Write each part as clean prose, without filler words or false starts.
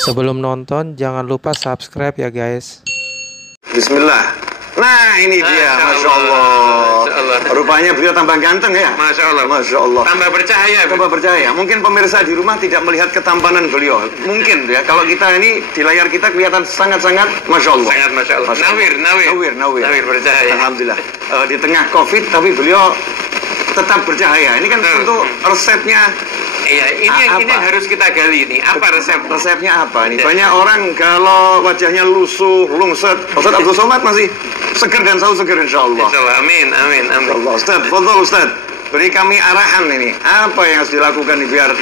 Sebelum nonton, jangan lupa subscribe ya guys. Bismillah. Nah ini dia, Masya Allah. Rupanya beliau tambah ganteng ya. Masya Allah. Masya Allah. Tambah percaya. Tambah percaya. Mungkin pemirsa di rumah tidak melihat ketampanan beliau. Mungkin ya. Kalau kita ini di layar kita kelihatan sangat-sangat Masya Allah. Sangat Masya Allah. Nawir. Nawir percaya. Alhamdulillah. Di tengah COVID tapi beliau tetap bercahaya. Ini kan tentu resepnya. Iya, ini yang harus kita gali ini. Apa resepnya apa nih? Banyak orang kalau wajahnya lusuh, lungset. Ustaz Abdul Somad masih seger dan selalu seger insya Allah. Insya Allah. Amin. Allah, Ustaz, fadhol Ustaz. Beri kami arahan ini. Apa yang harus dilakukan nih biar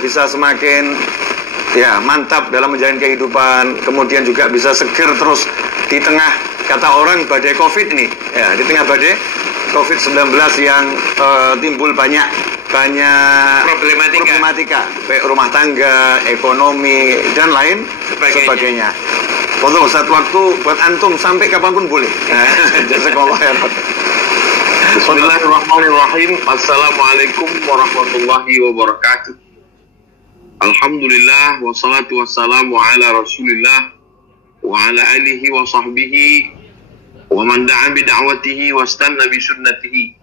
bisa semakin mantap dalam menjalani kehidupan. Kemudian juga bisa seger terus di tengah kata orang badai COVID ini. Ya, di tengah badai COVID-19 yang timbul banyak problematika baik rumah tangga, ekonomi dan lain sebagainya. Untuk satu waktu buat antum sampai kapanpun boleh. Jazakallah khairan. Bismillahirrahmanirrahim. Assalamualaikum warahmatullahi wabarakatuh. Alhamdulillah wassalatu wassalamu ala Rasulillah wa ala alihi wa sahbihi wa man da'a bi da'watihi wastanna bi sunnatihi.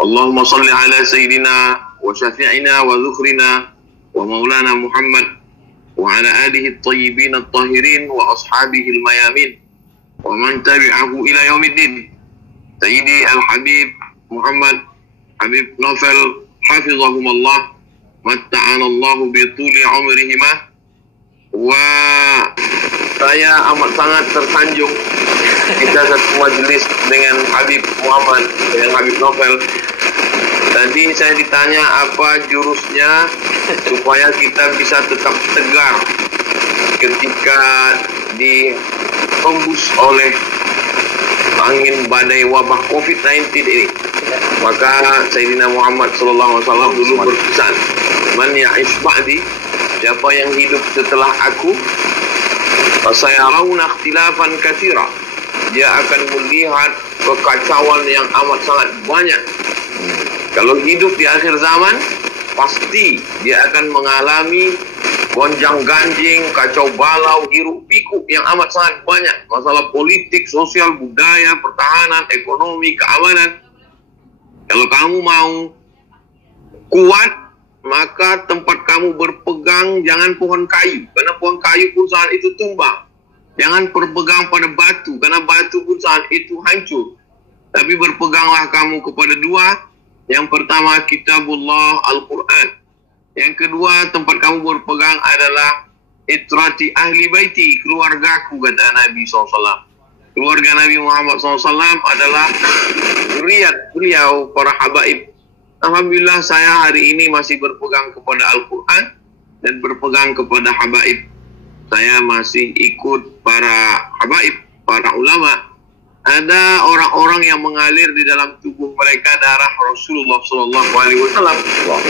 Allahumma salli ala sayyidina wa syafi'ina wa dhukrina wa maulana Muhammad wa ala alihi at-tayyibin at-tahirin wa ashabihi al-mayamin wa man tabi'ahu ila yaumiddin. Sayyidi al-Habib Muhammad Habib Novel hafizahumullah matta'ana Allahu bi tuli umrihima. Wa saya amat sangat tersanjung kita satu majelis dengan Habib Muhammad, dengan Habib Novel. Tadi saya ditanya apa jurusnya supaya kita bisa tetap tegar ketika dihembus oleh angin badai wabah COVID-19 ini. Maka Sayyidina Muhammad SAW dulu berpesan, man ya'ish ba'di, siapa yang hidup setelah aku, fasayarawna ikhtilafan katsira, dia akan melihat kekacauan yang amat sangat banyak. Kalau hidup di akhir zaman, pasti dia akan mengalami gonjang-ganjing, kacau balau, hiruk pikuk yang amat sangat banyak. Masalah politik, sosial, budaya, pertahanan, ekonomi, keamanan. Kalau kamu mau kuat, maka tempat kamu berpegang jangan pohon kayu, karena pohon kayu pun saat itu tumbang. Jangan berpegang pada batu, karena batu pun saat itu hancur. Tapi berpeganglah kamu kepada dua. Yang pertama kitabullah Al-Quran. Yang kedua tempat kamu berpegang adalah itrati ahli baiti, keluargaku, kata Nabi SAW. Keluarga Nabi Muhammad SAW adalah zuriat beliau, para habaib. Alhamdulillah saya hari ini masih berpegang kepada Al-Quran dan berpegang kepada habaib. Saya masih ikut para habaib, para ulama. Ada orang-orang yang mengalir di dalam tubuh mereka darah Rasulullah SAW.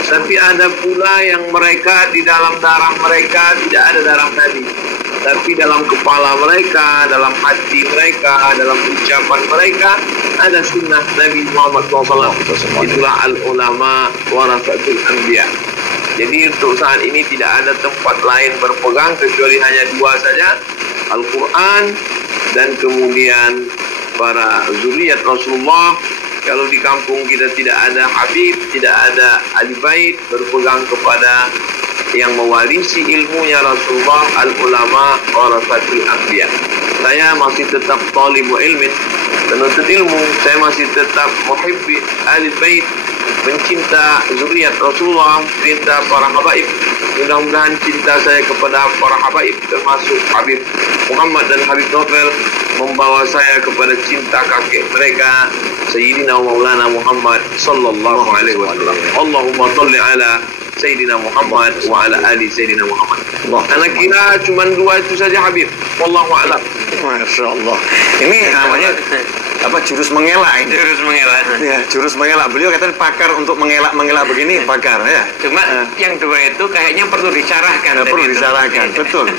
Tapi ada pula yang mereka di dalam darah mereka tidak ada darah Nabi. Tapi dalam kepala mereka, dalam hati mereka, dalam ucapan mereka ada sunnah Nabi Muhammad SAW. Itulah al-ulama warasatul anbiya. Jadi untuk saat ini tidak ada tempat lain berpegang kecuali hanya dua saja, Al-Quran dan kemudian para zuriat Rasulullah. Kalau di kampung kita tidak ada Habib, tidak ada ahli bait, berpegang kepada yang mewarisi ilmunya Rasulullah, al-ulama warasatul anbiya. Saya masih tetap talibu ilmin, penuntut ilmu. Saya masih tetap muhibbi ahli bait, pencinta zuriat Rasulullah, cinta para habaib. Mudah-mudahan cinta saya kepada para habaib termasuk Habib Muhammad dan Habib Novel membawa saya kepada cinta kakek mereka, Sayyidina Maulana Muhammad sallallahu alaihi wasallam. Allahumma shalli ala Sayyidina Muhammad wa ala ali Sayyidina Muhammad. Anak kira cuma dua itu saja Habib. Wallahu a'lam. Masya Allah. Ini namanya apa, jurus mengelak ini. Jurus mengelak. Ya, jurus mengelak. Beliau katanya pakar untuk mengelak begini, pakar ya. Cuma yang dua itu kayaknya perlu dicarahkan. Perlu dicarahkan. Betul.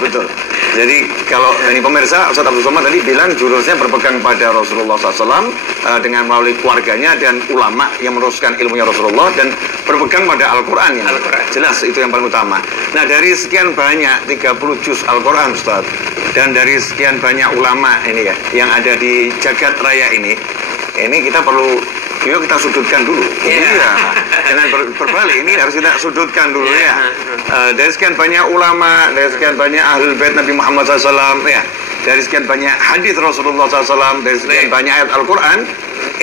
Jadi kalau ini pemirsa, Ustaz Abdul Somad tadi bilang jurusnya berpegang pada Rasulullah SAW dengan melalui keluarganya dan ulama yang meneruskan ilmunya Rasulullah dan berpegang pada Al-Quran yang jelas itu yang paling utama. Nah dari sekian banyak 30 juz Al-Quran Ustaz, dan dari sekian banyak ulama ini ya yang ada di jagat raya ini kita perlu kita sudutkan dulu. Iya. Dengan berbalik ini harus kita sudutkan dulu ya. Dari sekian banyak ulama, dari sekian banyak ahlul bait Nabi Muhammad SAW ya, dari sekian banyak hadis Rasulullah SAW, dari sekian banyak ayat Al-Quran,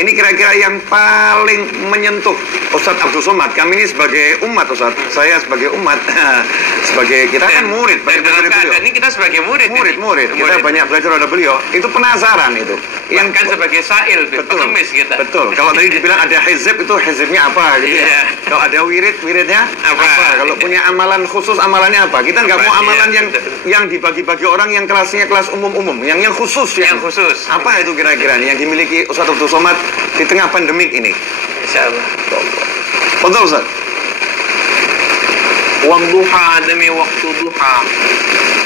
ini kira-kira yang paling menyentuh Ustaz Abdul Somad. Kami ini sebagai umat Ustaz, saya sebagai umat, sebagai kita kan murid. Dalam keadaan ini kita sebagai murid. Kita banyak belajar dari beliau. Itu penasaran itu. Yang kan sebagai sa'il, pengemis kita. Betul. Kalau tadi dibilang ada hizib, itu hizibnya apa gitu ya. Kalau ada wiridnya apa? Kalau punya amalan khusus, amalannya apa? Kita nggak mau amalan yang dibagi-bagi orang yang kelasnya kelas umum-umum, yang khusus ya. Yang khusus. Apa itu kira-kira yang dimiliki Ustaz Abdul Somad di tengah pandemik ini? Insyaallah. Betul Ustaz. Wadduha, demi waktu duha,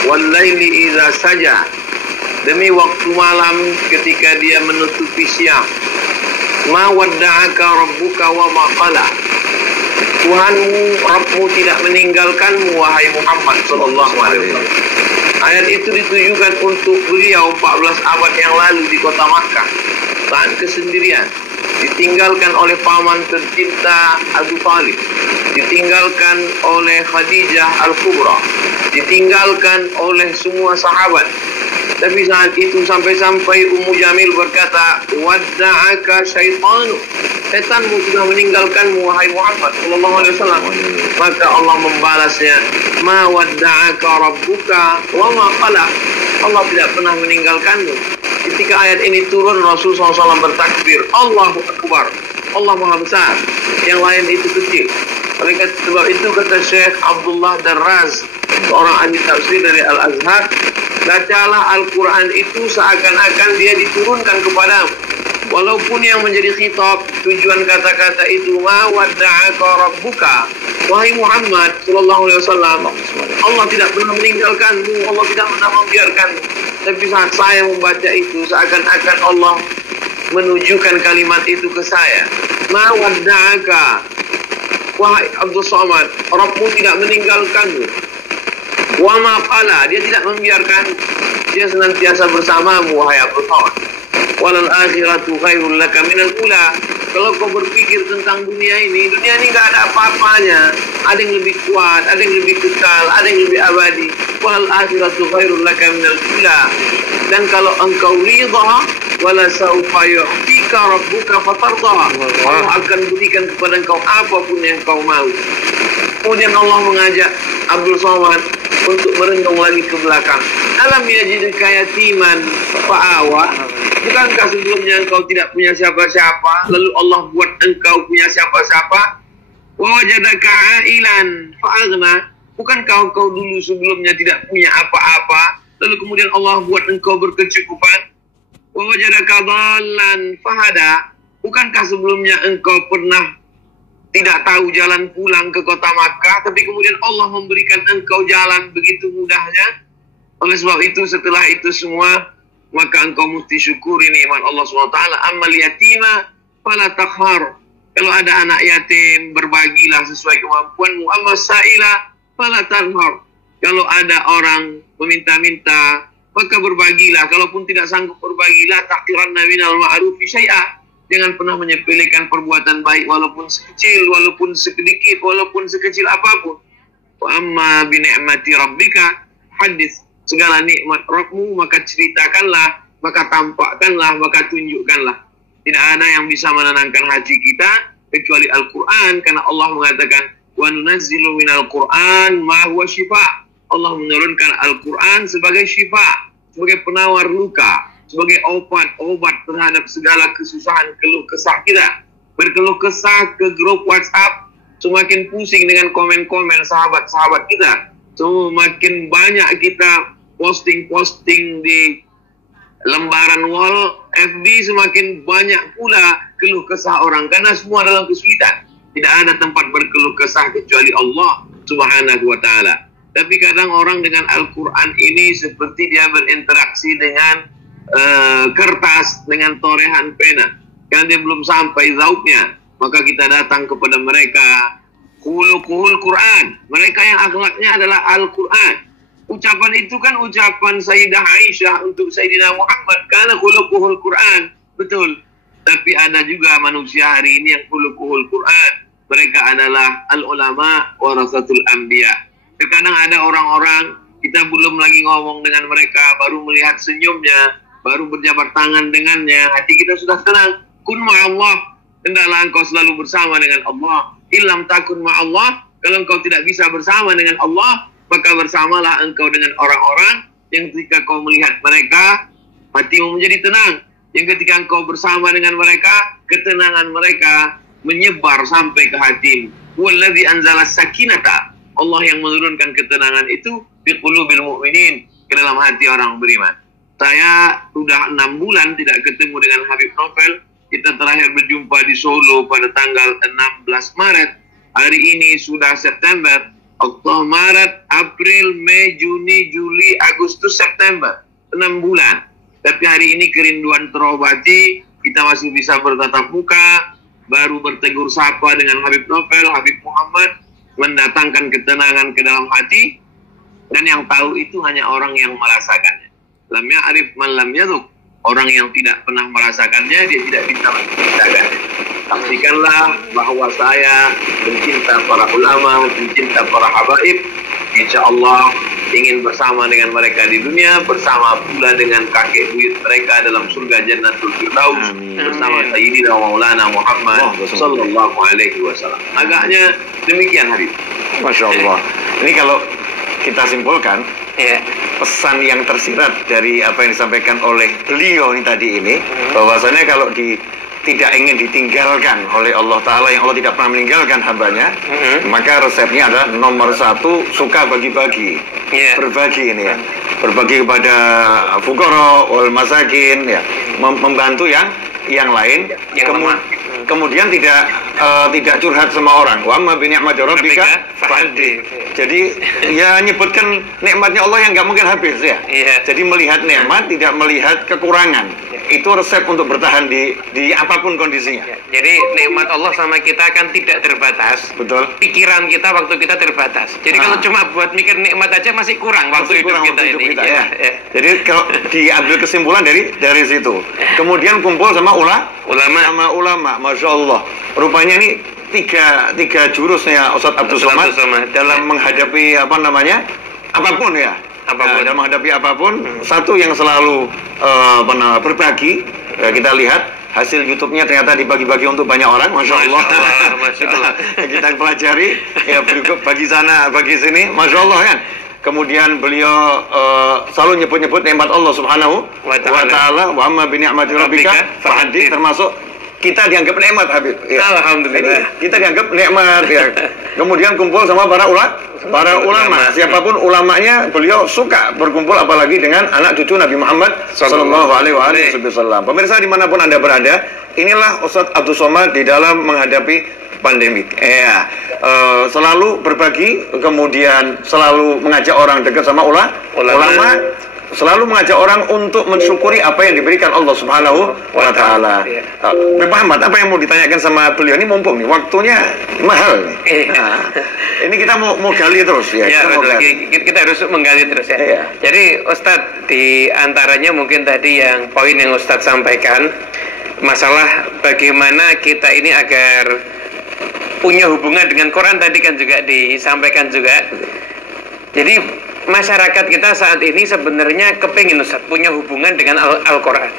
wal laili idza saja, demi waktu malam ketika dia menutupi siang. Ma wadda'aka rabbuka wa ma qala, Tuhanmu, Rabbmu tidak meninggalkanmu wahai Muhammad sallallahu alaihi wasallam. Ayat itu ditujukan untuk beliau 14 abad yang lalu di kota Makkah saat kesendirian, ditinggalkan oleh paman tercinta Abu Talib, ditinggalkan oleh Khadijah Al-Kubra, ditinggalkan oleh semua sahabat. Tapi saat itu sampai-sampai Ummu Jamil berkata, wadda'aka syaitanu, setanmu sudah meninggalkanmu wahai Muhammad sallallahu alaihi wasallam. Maka Allah membalasnya, ma wadda'aka rabbuka wa ma qala, Allah tidak pernah meninggalkanmu. Ketika ayat ini turun, Rasul SAW bertakbir, Allahu Akbar, Allah Maha Besar, yang lain itu kecil. Oleh sebab itu kata Syekh Abdullah Darraz, seorang ahli tafsir dari Al-Azhar, bacalah Al-Quran itu seakan-akan dia diturunkan kepadamu. Walaupun yang menjadi khitab, tujuan kata-kata itu, ma wadda'aka rabbuka, wahai Muhammad sallallahu alaihi wasallam, Allah tidak pernah meninggalkanmu, Allah tidak pernah membiarkanmu. Tapi saat saya membaca itu, seakan-akan Allah menunjukkan kalimat itu ke saya. Ma wadda'aka, wahai Abdul Somad, Rabbmu tidak meninggalkanmu. Wa ma qala, dia tidak membiarkan, dia senantiasa bersamamu wahai Abdul Somad. Walal akhiratu khairul laka minal ula. Kalau kau berpikir tentang dunia ini nggak ada apa-apanya. Ada yang lebih kuat, ada yang lebih kekal, ada yang lebih abadi. Walal akhiratu khairul laka minal ula. Dan kalau engkau ridha, wala saufa yu'tika rabbuka fatardaha, Allah akan berikan kepada engkau apapun yang kau mau. Kemudian Allah mengajak Abdul Somad untuk merenung lagi ke belakang. Alam yajidka yatiman fa'awa, bukankah sebelumnya engkau tidak punya siapa-siapa, lalu Allah buat engkau punya siapa-siapa? Wa wajadaka ailan fa'aghna, bukankah engkau dulu sebelumnya tidak punya apa-apa, lalu kemudian Allah buat engkau berkecukupan? Wa wajadaka dhallan fahada, bukankah sebelumnya engkau pernah tidak tahu jalan pulang ke kota Makkah, tapi kemudian Allah memberikan engkau jalan begitu mudahnya? Oleh sebab itu, setelah itu semua, maka engkau mesti syukuri nikmat Allah SWT. Ammal yatima fala taqhar, kalau ada anak yatim, berbagilah sesuai kemampuanmu. Amma sa'ila fala tanhar, kalau ada orang meminta-minta, maka berbagilah. Kalaupun tidak sanggup berbagilah, tahqiranna minal ma'rufi syai'a, jangan pernah menyepelekan perbuatan baik, walaupun sekecil, walaupun sedikit, walaupun sekecil apapun. Wa amma bi ni'mati rabbika hadits, segala nikmat Rabbmu maka ceritakanlah, maka tampakkanlah, maka tunjukkanlah. Tidak ada yang bisa menenangkan hati kita kecuali Al-Quran, karena Allah mengatakan wa nunazzilu minal Quran ma huwa syifa. Allah menurunkan Al-Quran sebagai syifa, sebagai penawar luka, sebagai obat terhadap segala kesusahan, keluh kesah kita. Berkeluh kesah ke grup WhatsApp, semakin pusing dengan komen-komen sahabat-sahabat kita, semakin banyak kita posting-posting di lembaran wall FB, semakin banyak pula keluh kesah orang, karena semua dalam kesulitan. Tidak ada tempat berkeluh kesah kecuali Allah Subhanahu wa ta'ala. Tapi kadang orang dengan Al-Quran ini seperti dia berinteraksi dengan kertas, dengan torehan pena. Karena dia belum sampai zauknya, maka kita datang kepada mereka. Khuluquhul Quran. Mereka yang akhlaknya adalah Al-Quran. Ucapan itu kan ucapan Sayyidah Aisyah untuk Sayyidina Muhammad. Karena khuluquhul Quran. Betul. Tapi ada juga manusia hari ini yang khuluquhul Quran. Mereka adalah al-ulama warasatul anbiya. Terkadang ada orang-orang, kita belum lagi ngomong dengan mereka, baru melihat senyumnya, baru berjabat tangan dengannya, hati kita sudah tenang. Kun ma'allah, hendaklah engkau selalu bersama dengan Allah. Illam takun ma'allah, kalau engkau tidak bisa bersama dengan Allah, maka bersamalah engkau dengan orang-orang yang ketika kau melihat mereka, hatimu menjadi tenang. Yang ketika engkau bersama dengan mereka, ketenangan mereka menyebar sampai ke hatimu. Walladzi anzala sakinata. Allah yang menurunkan ketenangan itu fi qulubil mu'minin, ke dalam hati orang beriman. Saya sudah 6 bulan tidak ketemu dengan Habib Novel. Kita terakhir berjumpa di Solo pada tanggal 16 Maret. Hari ini sudah September, Oktober, Maret, April, Mei, Juni, Juli, Agustus, September. 6 bulan. Tapi hari ini kerinduan terobati, kita masih bisa bertatap muka, baru bertegur sapa dengan Habib Novel, Habib Muhammad, mendatangkan ketenangan ke dalam hati, dan yang tahu itu hanya orang yang merasakannya. Lam ya'rif man lam yaduk. Orang yang tidak pernah merasakannya, dia tidak bisa menceritakannya. Saksikanlah bahwa saya mencinta para ulama, mencinta para habaib. Insya Allah ingin bersama dengan mereka di dunia, bersama pula dengan kakek buyut mereka dalam surga Jannatul Firdaus, bersama Sayyidina Maulana Muhammad sallallahu alaihi wasallam. Agaknya demikian, Habib. Masya Allah. Ini kalau kita simpulkan, Ya. pesan yang tersirat dari apa yang disampaikan oleh beliau ini tadi ini, bahwasanya kalau tidak ingin ditinggalkan oleh Allah Ta'ala, yang Allah tidak pernah meninggalkan hambanya, maka resepnya adalah nomor 1, suka bagi-bagi. Berbagi ini ya, berbagi kepada fuqara wal masakin ya, membantu yang lain, kemudian tidak curhat sama orang. Wa amma bi ni'mati rabbika fahaddits. Jadi ya nyebutkan nikmatnya Allah yang nggak mungkin habis ya. Jadi melihat nikmat, tidak melihat kekurangan. Itu resep untuk bertahan di apapun kondisinya. Jadi nikmat Allah sama kita kan tidak terbatas. Betul. Pikiran kita waktu kita terbatas. Jadi kalau cuma buat mikir nikmat aja masih kurang waktu hidup kita ini. Jadi kalau diambil kesimpulan dari situ. Kemudian kumpul sama ulama, Masya Allah. Rupanya ini tiga jurusnya Ustadz Abdul Somad dalam menghadapi apapun ya. Dalam menghadapi apapun, satu yang selalu berbagi. Kita lihat hasil YouTube-nya ternyata dibagi-bagi untuk banyak orang, Masya Allah. Kita pelajari ya, bagi sana, bagi sini, Masya Allah kan. Kemudian beliau selalu nyebut-nyebut nikmat Allah Subhanahu wa Ta'ala. Wa amma bi ni'mati rabbika fahaddits, termasuk kita dianggap nikmat, Habib. Ya. Alhamdulillah. Kita dianggap nikmat ya. Kemudian kumpul sama para ulama. Siapapun ulamanya, beliau suka berkumpul, apalagi dengan anak cucu Nabi Muhammad sallallahu alaihi wasallam. Pemirsa dimanapun Anda berada, inilah Ustadz Abdul Somad di dalam menghadapi pandemik. Selalu berbagi, kemudian selalu mengajak orang dekat sama ulama. Selalu mengajak orang untuk mensyukuri apa yang diberikan Allah Subhanahu wa Ta'ala. Pak Muhammad, apa yang mau ditanyakan sama beliau ini, mumpung nih waktunya mahal nih. Ini kita mau gali terus ya. Kita harus menggali terus ya. Jadi Ustadz, di antaranya mungkin tadi yang poin yang Ustadz sampaikan, masalah bagaimana kita ini agar punya hubungan dengan Quran, tadi kan juga disampaikan juga. Jadi masyarakat kita saat ini sebenarnya kepingin, Ustaz, punya hubungan dengan Al-Quran.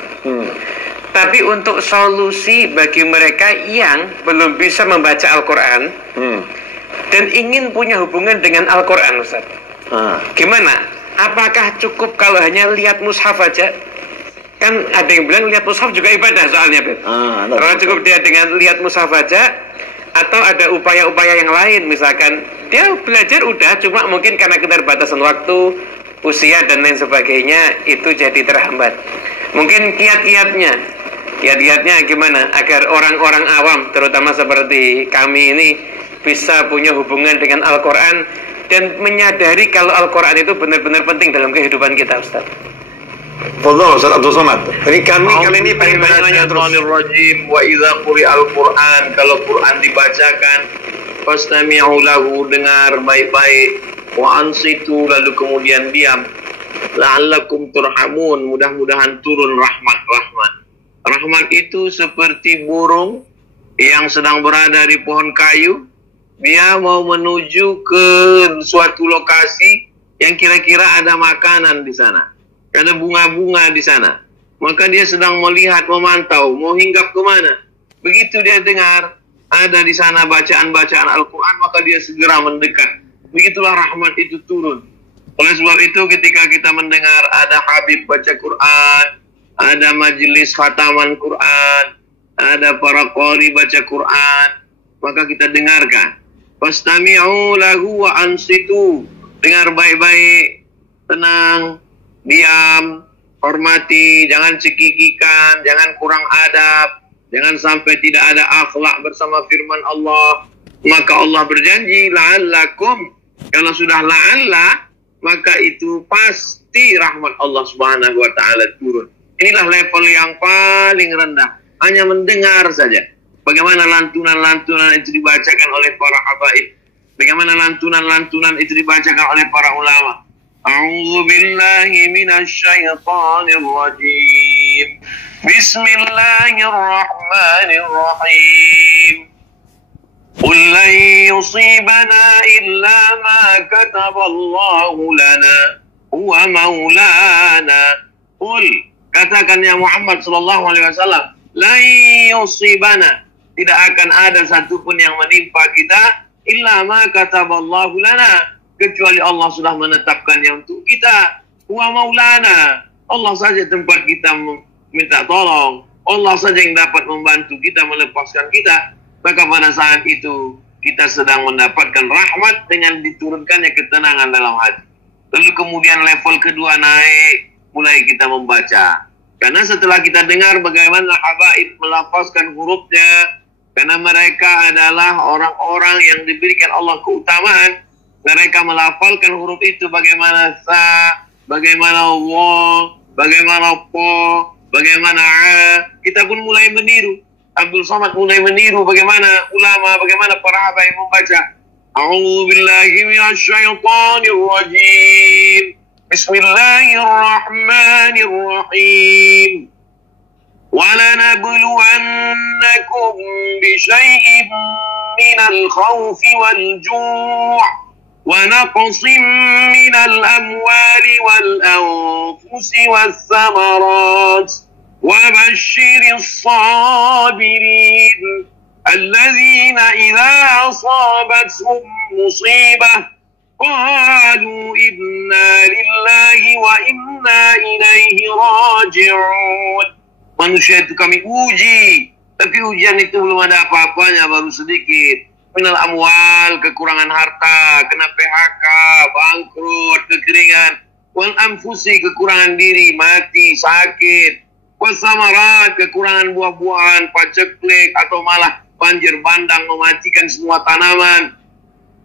Tapi untuk solusi bagi mereka yang belum bisa membaca Al-Quran dan ingin punya hubungan dengan Al-Quran, Ustaz, gimana? Apakah cukup kalau hanya lihat mushaf aja? Kan ada yang bilang lihat mushaf juga ibadah soalnya, Beb. Kalau cukup dia dengan lihat mushaf aja, atau ada upaya-upaya yang lain, misalkan dia belajar udah, cuma mungkin karena keterbatasan waktu, usia dan lain sebagainya, itu jadi terhambat. Mungkin kiat-kiatnya gimana agar orang-orang awam, terutama seperti kami ini, bisa punya hubungan dengan Al-Quran dan menyadari kalau Al-Quran itu benar-benar penting dalam kehidupan kita, Ustaz. Fadhol Ustaz Abdul Somad. Ini kami kali ini pengen nanya terus. Rajim wa idza quri'al Qur'an, kalau Quran dibacakan fastami'u lahu, dengar baik-baik, wa ansitu, lalu kemudian diam, la'allakum turhamun, mudah-mudahan turun rahmat. Rahmat itu seperti burung yang sedang berada di pohon kayu, dia mau menuju ke suatu lokasi yang kira-kira ada makanan di sana, ada bunga-bunga di sana, maka dia sedang melihat, memantau, mau hinggap kemana. Begitu dia dengar ada di sana bacaan-bacaan Al-Quran, maka dia segera mendekat. Begitulah rahmat itu turun. Oleh sebab itu ketika kita mendengar ada Habib baca Quran, ada majelis khataman Quran, ada para qari baca Quran, maka kita dengarkan. Fastami'u lahu wa ansitu, dengar baik-baik, tenang, diam, hormati, jangan cekikikan, jangan kurang adab, jangan sampai tidak ada akhlak bersama firman Allah. Maka Allah berjanji, la'allakum, kalau sudah la'alla, maka itu pasti rahmat Allah Subhanahu wa ta'ala turun. Inilah level yang paling rendah, hanya mendengar saja. Bagaimana lantunan-lantunan itu dibacakan oleh para habaib, bagaimana lantunan-lantunan itu dibacakan oleh para ulama. A'udzu billahi minasy syaithanir rajim. Bismillahirrahmanirrahim. Qul lan yusibana illa ma kataballahu lana huwa maulana. Qul, katakan ya Muhammad sallallahu alaihi wasallam, lan yusibana, tidak akan ada satupun yang menimpa kita illa ma kataballahu lana, kecuali Allah sudah menetapkannya untuk kita. Huwa maulana, Allah saja tempat kita minta tolong, Allah saja yang dapat membantu kita, melepaskan kita. Maka pada saat itu kita sedang mendapatkan rahmat dengan diturunkannya ketenangan dalam hati. Lalu kemudian level kedua naik, mulai kita membaca. Karena setelah kita dengar bagaimana habaib melafazkan hurufnya, karena mereka adalah orang-orang yang diberikan Allah keutamaan, mereka melafalkan huruf itu, bagaimana sa, bagaimana wa, bagaimana po, bagaimana a. Kita pun mulai meniru. Abdul Somad mulai meniru bagaimana ulama, bagaimana para habaib membaca. A'udzu billahi minasy syaithanir rajim. Bismillahirrahmanirrahim. وَلَنَبْلُوَنَّكُمْ بِشَيْءٍ مِّنَ الْخَوْفِ وَالْجُوعِ وَنَقْصٍ مِّنَ الْأَمْوَالِ وَالْأَنفُسِ وَالثَّمَرَاتِ وَبَشِّرِ الصَّابِرِينَ الَّذِينَ إِذَا أَصَابَتْهُمْ مُصِيبَةٌ قَالُوا إِنَّا لِلَّهِ وَإِنَّا إِلَيْهِ رَاجِعُونَ. Manusia itu kami uji, tapi ujian itu belum ada apa-apanya, baru sedikit. Minal amwal, kekurangan harta, kena PHK, bangkrut, kekeringan. Wal anfusi, kekurangan diri, mati, sakit. Wal samarat, kekurangan buah-buahan, paceklik, atau malah banjir bandang mematikan semua tanaman.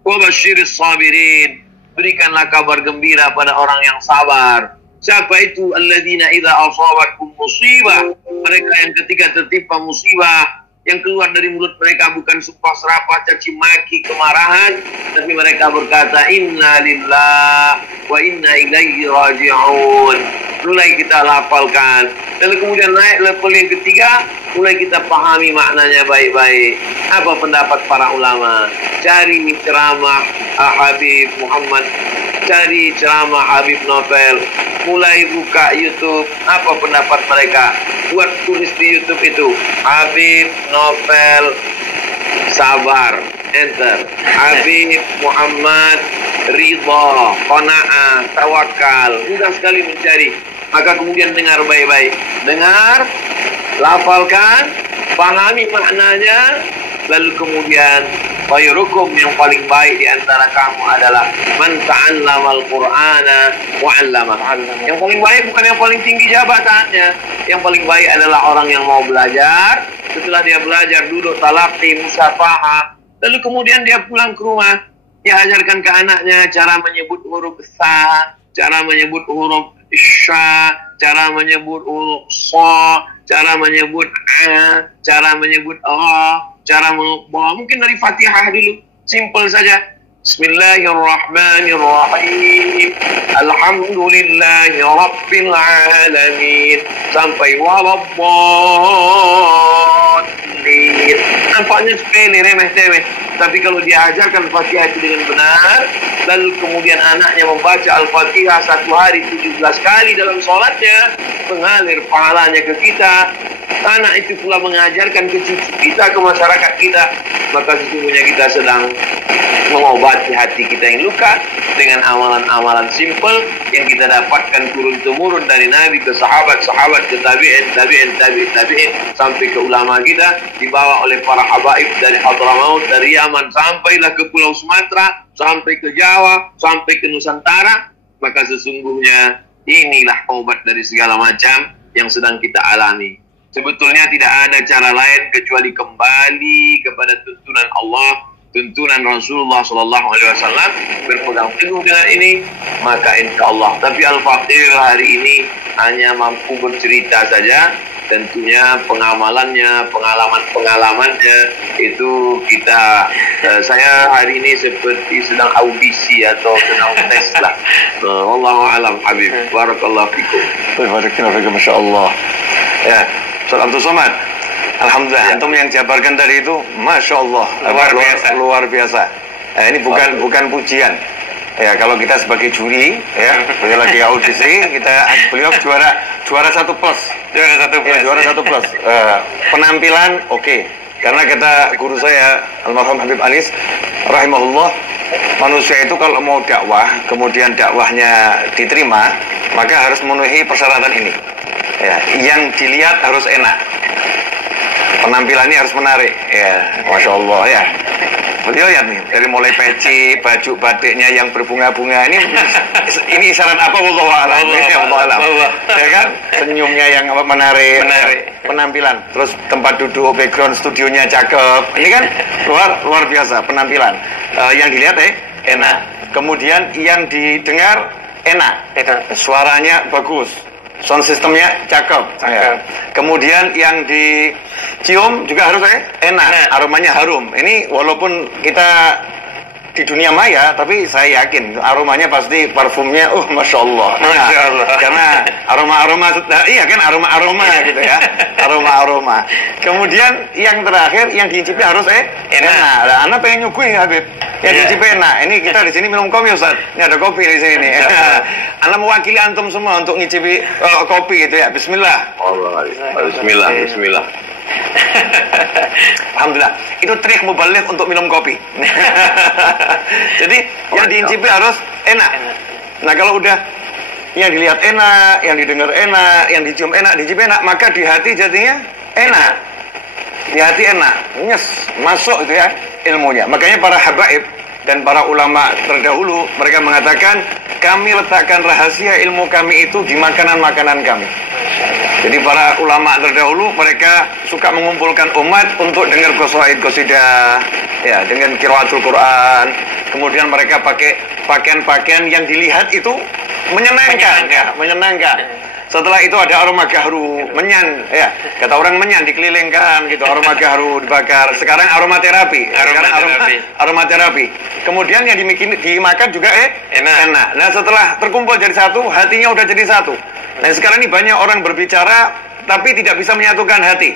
Wa basyiris sabirin, berikanlah kabar gembira pada orang yang sabar. Siapa itu? Alladzina idza asabatkum musibah, mereka yang ketika tertimpa musibah, yang keluar dari mulut mereka bukan sumpah serapah, caci maki, kemarahan, tapi mereka berkata inna lillah wa inna ilaihi raji'un. Mulai kita lafalkan. Lalu kemudian naik level yang ketiga, mulai kita pahami maknanya baik-baik. Apa pendapat para ulama? Cari ceramah Habib Muhammad, cari ceramah Habib Novel, mulai buka YouTube, apa pendapat mereka? Buat tulis di YouTube itu Habib Novel Sabar, enter. Habib Muhammad Ridha, Qanaah, Tawakal. Mudah sekali mencari. Maka kemudian dengar baik-baik. Dengar, lafalkan, pahami maknanya, lalu kemudian khairukum, yang paling baik di antara kamu adalah man ta'allamal Qur'ana wa 'allama. Yang paling baik bukan yang paling tinggi jabatannya. Yang paling baik adalah orang yang mau belajar. Setelah dia belajar, duduk talaqi, musafahah, lalu kemudian dia pulang ke rumah, Dia ajarkan ke anaknya cara menyebut huruf sa, cara menyebut huruf sya, cara menyebut huruf so, cara menyebut a, cara menyebut a, cara menyebut ba. Mungkin dari Fatihah dulu, simple saja. Bismillahirrahmanirrahim. Alhamdulillahi Rabbil Alamin. Sampai waladdallin. Nampaknya sepele, remeh-temeh. Tapi kalau diajarkan Fatihah itu dengan benar, lalu kemudian anaknya membaca Al-Fatihah satu hari 17 kali dalam sholatnya, mengalir pahalanya ke kita. Anak itu pula mengajarkan ke cucu kita, ke masyarakat kita. Maka sesungguhnya kita sedang mengobati hati kita yang luka dengan amalan-amalan simple yang kita dapatkan turun-temurun dari Nabi ke sahabat-sahabat, ke tabi'in sampai ke ulama kita, dibawa oleh para habaib dari Hadramaut, dari Yaman, sampailah ke Pulau Sumatera, sampai ke Jawa, sampai ke Nusantara. Maka sesungguhnya inilah obat dari segala macam yang sedang kita alami. Sebetulnya tidak ada cara lain kecuali kembali kepada tuntunan Allah, tuntunan Rasulullah SAW, berpegang teguh dengan ini, maka insya Allah. Tapi Al-Fakir hari ini hanya mampu bercerita saja. Tentunya pengamalannya, pengalamannya itu kita, saya hari ini seperti sedang audisi atau sedang tes lah. Wallahu a'lam Habib. Barakallahu fikum. Barakallahu fikum, Masya Allah. Ya, Ustaz Abdul Somad, alhamdulillah, antum yang jabarkan tadi itu, Masya Allah, luar biasa. Ini bukan pujian. Ya, kalau kita sebagai juri, ya, beliau lagi audisi, beliau juara 1+. Juara 1+. Penampilan oke. Karena kata guru saya, almarhum Habib Anis, rahimahullah, manusia itu kalau mau dakwah, kemudian dakwahnya diterima, maka harus memenuhi persyaratan ini. Ya, yang dilihat harus enak, penampilannya harus menarik. Ya, Masya Allah ya. Beliau lihat nih, dari mulai peci, baju batiknya yang berbunga-bunga, ini isyarat apa? Wallahu a'lam. Ya kan, senyumnya yang menarik. Penampilan, terus tempat duduk, background studionya cakep. Ini kan luar biasa penampilan. Yang dilihat enak. Kemudian yang didengar enak. Suaranya bagus. Sound systemnya cakep. Ya. Kemudian yang dicium juga harus enak, aromanya harum. Ini walaupun kita di dunia maya, tapi saya yakin aromanya pasti parfumnya, Masya Allah. Masya Allah. Karena aroma-aroma, iya kan, aroma-aroma gitu ya, aroma-aroma. Kemudian yang terakhir yang diicipi harus enak. Nah, Anda pengen nyuguhin Habib, yang diicipi enak. Ini kita di sini minum kopi Ustaz. Ini ada kopi di sini. Anda mewakili antum semua untuk ngicipi kopi gitu ya. Bismillah. Bismillah. Alhamdulillah, itu trik mubalik untuk minum kopi. Jadi yang diincipi harus enak. Nah, kalau udah yang dilihat enak, yang didengar enak, yang dicium enak, dicium enak, maka di hati jadinya enak. Di hati enak, nyes, masuk itu ya ilmunya. Makanya para habaib dan para ulama terdahulu, mereka mengatakan, kami letakkan rahasia ilmu kami itu di makanan-makanan kami. Jadi para ulama terdahulu, mereka suka mengumpulkan umat untuk dengar qasidah, ya, dengan qiraatul Quran. Kemudian mereka pakai pakaian-pakaian yang dilihat itu menyenangkan. Setelah itu ada aroma gahru, menyan, ya, kata orang menyan, dikelilingkan gitu, aroma gahru dibakar. Sekarang aromaterapi. Aromaterapi. Kemudian yang dimakan juga enak. Nah, setelah terkumpul jadi satu, hatinya udah jadi satu. Nah, sekarang ini banyak orang berbicara tapi tidak bisa menyatukan hati.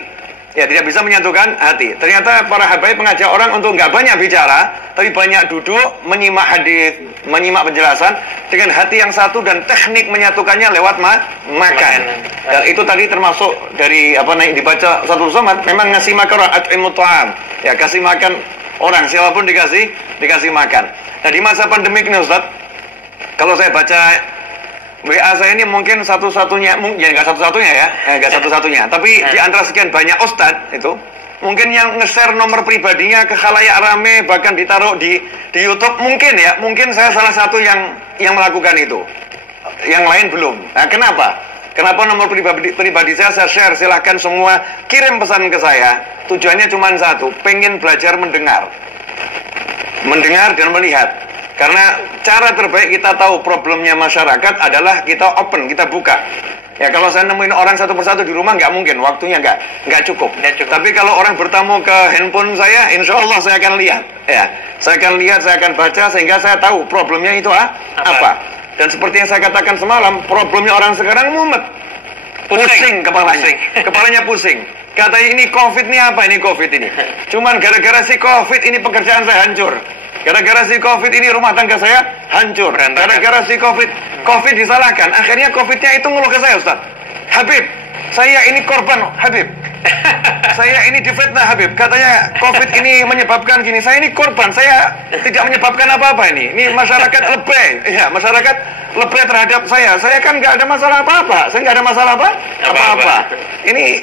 Ya, tidak bisa menyatukan hati. Ternyata para habaib mengajak orang untuk nggak banyak bicara, tapi banyak duduk, menyimak hadis, menyimak penjelasan dengan hati yang satu, dan teknik menyatukannya lewat makan. Dan itu tadi termasuk dari dibaca satu Somad, memang ngasih makan orang, at'imut ta'am. Ya, kasih makan orang, siapapun dikasih makan. Nah, di masa pandemik ini Ustaz, kalau saya baca WA saya ini mungkin satu-satunya, ya nggak satu-satunya ya, nggak satu-satunya, tapi di antara sekian banyak ustadz itu, mungkin yang nge-share nomor pribadinya ke khalayak rame, bahkan ditaruh di YouTube, mungkin saya salah satu yang melakukan itu, yang lain belum. Nah, kenapa nomor pribadi saya share, silahkan semua kirim pesan ke saya, tujuannya cuma satu, pengen belajar mendengar. mendengar dan melihat. Karena cara terbaik kita tahu problemnya masyarakat adalah kita open, kita buka. Ya kalau saya nemuin orang satu persatu di rumah nggak mungkin, waktunya nggak cukup. Tapi kalau orang bertamu ke handphone saya, insya Allah saya akan lihat. Ya, saya akan lihat, saya akan baca sehingga saya tahu problemnya itu apa. Dan seperti yang saya katakan semalam, problemnya orang sekarang mumet, pusing kepalanya, kepalanya pusing. Katanya ini COVID ini apa ini COVID ini? Cuman gara-gara si COVID ini pekerjaan saya hancur. Gara-gara si COVID ini rumah tangga saya hancur. Gara-gara si COVID disalahkan. Akhirnya COVID-nya itu ngeluh ke saya, Ustaz. Habib, saya ini korban, Habib. Saya ini difitnah, Habib. Katanya COVID ini menyebabkan gini. Saya ini korban. Saya tidak menyebabkan apa-apa ini. Ini masyarakat lebay. Ya, masyarakat lebay terhadap saya. Saya kan nggak ada masalah apa-apa. Saya nggak ada masalah apa-apa. Ini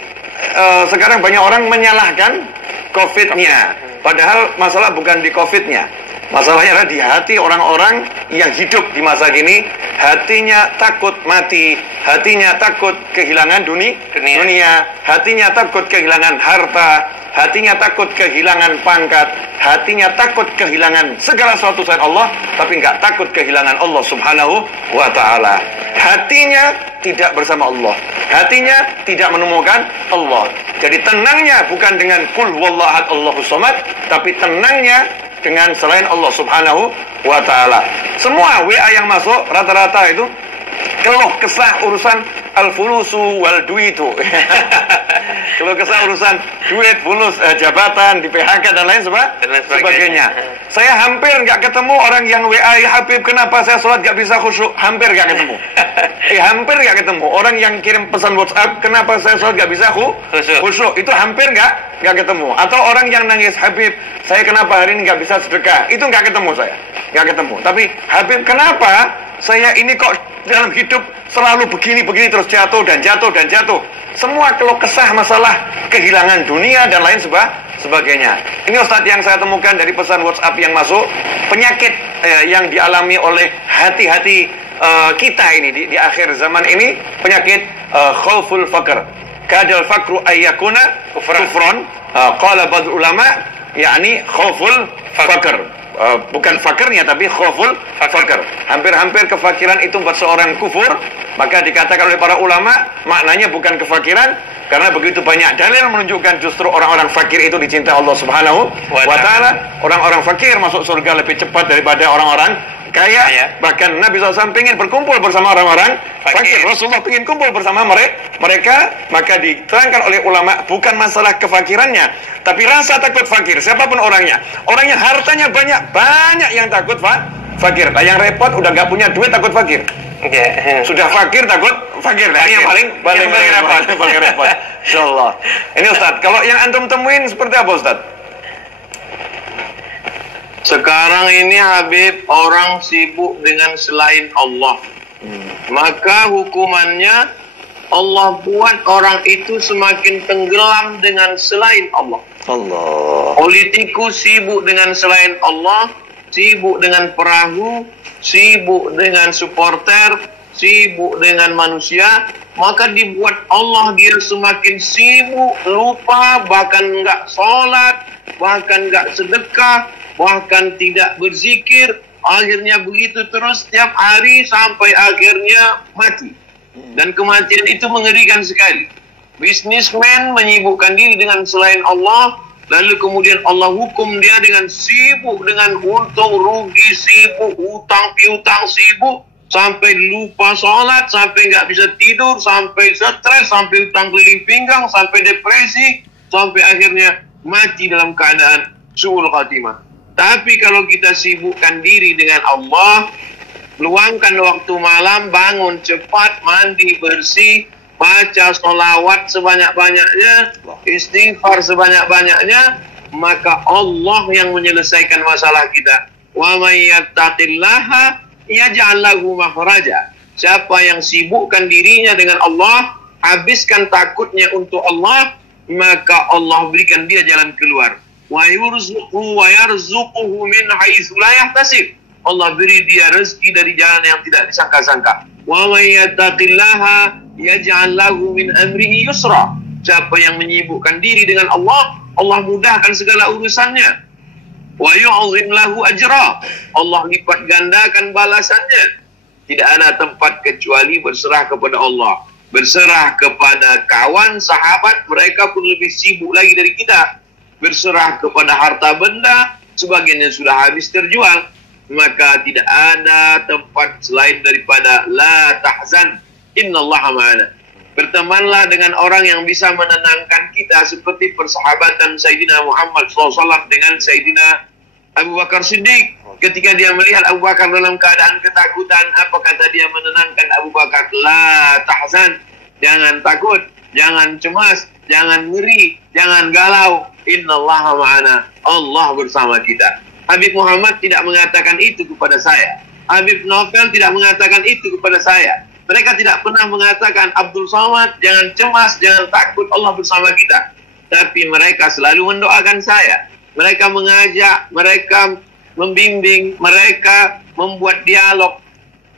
sekarang banyak orang menyalahkan COVID-nya. Padahal masalah bukan di COVID-nya. Masalahnya adalah di hati orang-orang yang hidup di masa kini. Hatinya takut mati, hatinya takut kehilangan dunia, hatinya takut kehilangan harta, hatinya takut kehilangan pangkat, hatinya takut kehilangan segala sesuatu selain Allah, tapi nggak takut kehilangan Allah Subhanahu wa Ta'ala. Hatinya tidak bersama Allah, hatinya tidak menemukan Allah. Jadi tenangnya bukan dengan kul huwallahu ahad Allahus samad, tapi tenangnya dengan selain Allah Subhanahu wa Ta'ala. Semua WA yang masuk rata-rata itu keluh kesah urusan al-fulusu wal duitu. Keluh kesah urusan duit, fulus, jabatan, di PHK dan lain sebagainya. Saya hampir nggak ketemu orang yang WA, Habib kenapa saya sholat nggak bisa khusyuk. Hampir nggak ketemu. Hampir nggak ketemu orang yang kirim pesan WhatsApp, kenapa saya sholat nggak bisa khusyuk. Itu hampir nggak ketemu. Atau orang yang nangis, Habib saya kenapa hari ini nggak bisa sedekah. Itu nggak ketemu saya, nggak ketemu. Tapi Habib kenapa saya ini kok dalam hidup selalu begini terus jatuh dan jatuh. Semua keluh kesah masalah kehilangan dunia dan lain sebagainya. Ini Ustadz yang saya temukan dari pesan WhatsApp yang masuk, penyakit yang dialami oleh hati-hati kita ini di akhir zaman ini, penyakit khauful faqr. Kadal faqru ayyakuna kufran. Qala ba'd ulama yakni khauful faqr. Bukan fakirnya tapi khauful faqr. Hampir-hampir kefakiran itu buat seorang kufur. Maka dikatakan oleh para ulama maknanya bukan kefakiran, karena begitu banyak dalil menunjukkan justru orang-orang fakir itu dicintai Allah Subhanahu wa Ta'ala. Orang-orang fakir masuk surga lebih cepat daripada orang-orang kaya. Bahkan Nabi SAW ingin berkumpul bersama orang-orang fakir. Rasulullah ingin kumpul bersama mereka. Maka diterangkan oleh ulama bukan masalah kefakirannya, tapi rasa takut fakir. Siapapun orangnya, orangnya hartanya banyak yang takut fakir. Nah, yang repot udah nggak punya duit takut fakir. Sudah fakir takut fakir. Nah, ini yang paling repot. Insyaallah. Ini Ustaz, kalau yang antum temuin seperti apa Ustaz? Sekarang ini Habib, orang sibuk dengan selain Allah. Maka hukumannya Allah buat orang itu semakin tenggelam dengan selain Allah. Politikus sibuk dengan selain Allah, sibuk dengan perahu, sibuk dengan supporter, sibuk dengan manusia. Maka dibuat Allah dia semakin sibuk, lupa, bahkan nggak sholat, bahkan nggak sedekah, bahkan tidak berzikir. Akhirnya begitu terus setiap hari sampai akhirnya mati. Dan kematian itu mengerikan sekali. Bisnismen menyibukkan diri dengan selain Allah, lalu kemudian Allah hukum dia dengan sibuk dengan untung rugi, sibuk hutang piutang, sibuk sampai lupa sholat, sampai nggak bisa tidur, sampai stres, sampai utang keliling pinggang, sampai depresi, sampai akhirnya mati dalam keadaan su'ul khatimah. Tapi kalau kita sibukkan diri dengan Allah, luangkan waktu malam, bangun cepat, mandi bersih, baca sholawat sebanyak-banyaknya, istighfar sebanyak-banyaknya, maka Allah yang menyelesaikan masalah kita. Wa may yattaqillaha yaj'al lahu makhraja. Siapa yang sibukkan dirinya dengan Allah, habiskan takutnya untuk Allah, maka Allah berikan dia jalan keluar. Wa yarzuquhu min haitsu la yahtasib. Allah beri dia rezeki dari jalan yang tidak disangka-sangka. Wa may yattaqillaha yaj'al lahu min amrihi yusra. Siapa yang menyibukkan diri dengan Allah, Allah mudahkan segala urusannya. wa yu'zim lahu ajra. Allah lipat gandakan balasannya. Tidak ada tempat kecuali berserah kepada Allah. Berserah kepada kawan, sahabat, mereka pun lebih sibuk lagi dari kita. Berserah kepada harta benda, sebagiannya sudah habis terjual. Maka tidak ada tempat selain daripada la tahzan, innallaha ma'ana. Bertemanlah dengan orang yang bisa menenangkan kita, seperti persahabatan Sayyidina Muhammad SAW dengan Sayyidina Abu Bakar Siddiq. Ketika dia melihat Abu Bakar dalam keadaan ketakutan, apa kata dia menenangkan Abu Bakar? La tahzan, jangan takut, jangan cemas, jangan ngeri, jangan galau. Innallaha ma'ana, Allah bersama kita. Habib Muhammad tidak mengatakan itu kepada saya. Habib Novel tidak mengatakan itu kepada saya. Mereka tidak pernah mengatakan, Abdul Somad, jangan cemas, jangan takut, Allah bersama kita. Tapi mereka selalu mendoakan saya. Mereka mengajak, mereka membimbing, mereka membuat dialog.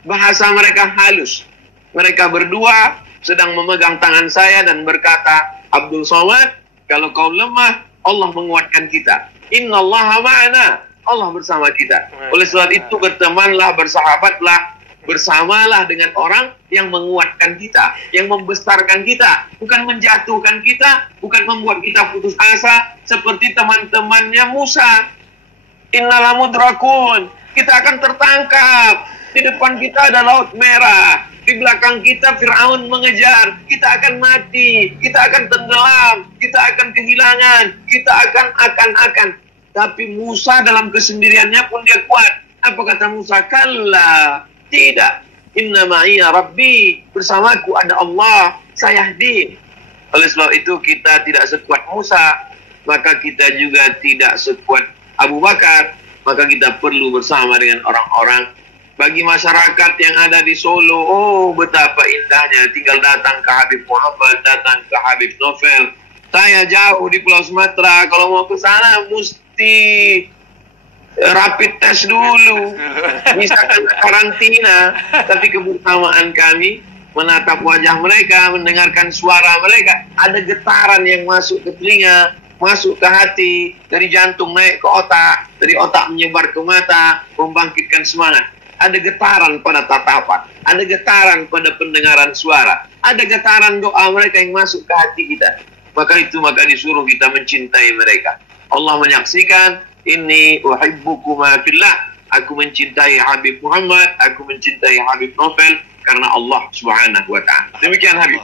Bahasa mereka halus. Mereka berdua sedang memegang tangan saya dan berkata, Abdul Somad, kalau kau lemah, Allah menguatkan kita. Innallaha ma'ana, Allah bersama kita. Oleh sebab itu bertemanlah, bersahabatlah, bersamalah dengan orang yang menguatkan kita, yang membesarkan kita, bukan menjatuhkan kita, bukan membuat kita putus asa seperti teman-temannya Musa. Innalamudrakun, kita akan tertangkap. Di depan kita ada laut merah, di belakang kita Fir'aun mengejar, kita akan mati, kita akan tenggelam, kita akan kehilangan, kita akan. Tapi Musa dalam kesendiriannya pun dia kuat. Apa kata Musa? Kalla, tidak. Inna ma'iya Rabbi, bersamaku ada Allah, sayahdi. Oleh sebab itu kita tidak sekuat Musa, maka kita juga tidak sekuat Abu Bakar, maka kita perlu bersama dengan orang-orang. Bagi masyarakat yang ada di Solo, oh betapa indahnya, tinggal datang ke Habib Muhammad, datang ke Habib Novel. Saya jauh di Pulau Sumatera, kalau mau ke sana mesti rapid test dulu, misalkan karantina. Tapi kebersamaan kami menatap wajah mereka, mendengarkan suara mereka, ada getaran yang masuk ke telinga, masuk ke hati, dari jantung naik ke otak, dari otak menyebar ke mata, membangkitkan semangat. Ada getaran pada tatapan, ada getaran pada pendengaran suara, ada getaran doa mereka yang masuk ke hati kita. Maka disuruh kita mencintai mereka. Allah menyaksikan, inni uhibbukuma fillah, aku mencintai Habib Muhammad, aku mencintai Habib Novel karena Allah Subhanahu wa ta'ala. Demikian Habib.